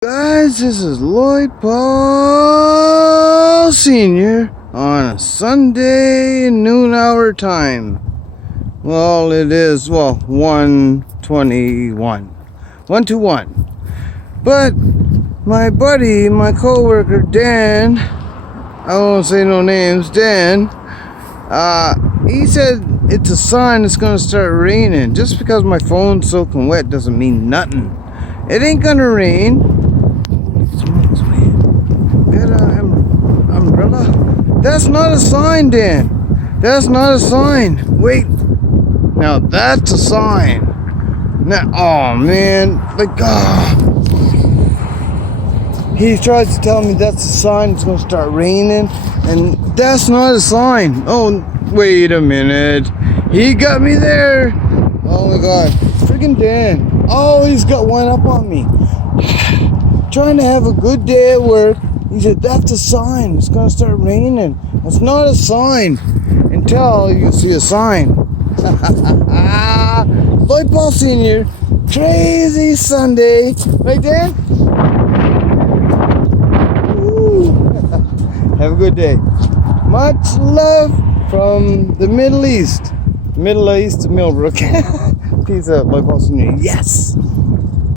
Guys, this is Lloyd Paul Sr. on a Sunday noon hour time. Well, it is, 1:21. 1 to 1. But my buddy, my coworker Dan, I won't say no names, Dan, he said it's a sign it's gonna start raining. Just because my phone's soaking wet doesn't mean nothing. It ain't gonna rain. Got an umbrella? That's not a sign, Dan. That's not a sign. Wait. Now that's a sign. Now, oh man, he tries to tell me that's a sign it's gonna start raining, and that's not a sign. Oh, wait a minute. He got me there. Oh my God, freaking Dan. Oh, he's got one up on me. Trying to have a good day at work. He said, that's a sign. It's going to start raining. It's not a sign until you see a sign. Lloyd Paul Sr. Crazy Sunday. Right, Dan? Have a good day. Much love from the Middle East. Middle East to Millbrook. Peace out, Lloyd Paul Sr. Yes.